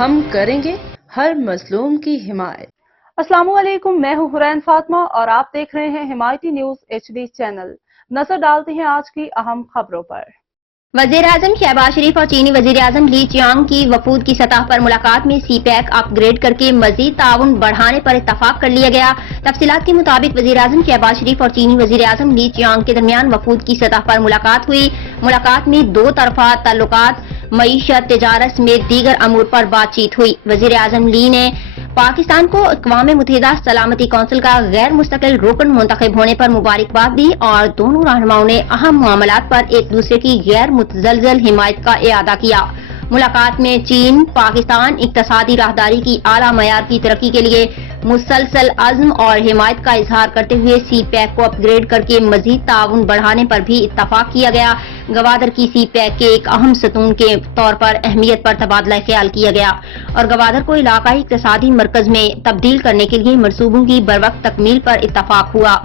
ہم کریں گے ہر مظلوم کی حمایت۔ السلام علیکم، میں ہوں حرین فاطمہ اور آپ دیکھ رہے ہیں حمایتی نیوز HD چینل۔ نظر ڈالتے ہیں آج کی اہم خبروں پر۔ وزیر اعظم شہباز شریف اور چینی وزیر اعظم لی چیانگ کی وفود کی سطح پر ملاقات میں سی پیک اپ گریڈ کر کے مزید تعاون بڑھانے پر اتفاق کر لیا گیا۔ تفصیلات کے مطابق وزیر اعظم شہباز شریف اور چینی وزیر اعظم لی چیانگ کے درمیان وفود کی سطح پر ملاقات ہوئی۔ ملاقات میں دو طرفہ تعلقات، معیشت، تجارت سمیت دیگر امور پر بات چیت ہوئی۔ وزیر اعظم لی نے پاکستان کو اقوام متحدہ سلامتی کونسل کا غیر مستقل رکن منتخب ہونے پر مبارکباد دی اور دونوں رہنماؤں نے اہم معاملات پر ایک دوسرے کی غیر متزلزل حمایت کا اعادہ کیا۔ ملاقات میں چین پاکستان اقتصادی راہداری کی اعلیٰ معیار کی ترقی کے لیے مسلسل عزم اور حمایت کا اظہار کرتے ہوئے سی پیک کو اپ گریڈ کر کے مزید تعاون بڑھانے پر بھی اتفاق کیا گیا۔ گوادر کی سی پیک کے ایک اہم ستون کے طور پر اہمیت پر تبادلہ خیال کیا گیا اور گوادر کو علاقائی اقتصادی مرکز میں تبدیل کرنے کے لیے منصوبوں کی بروقت تکمیل پر اتفاق ہوا۔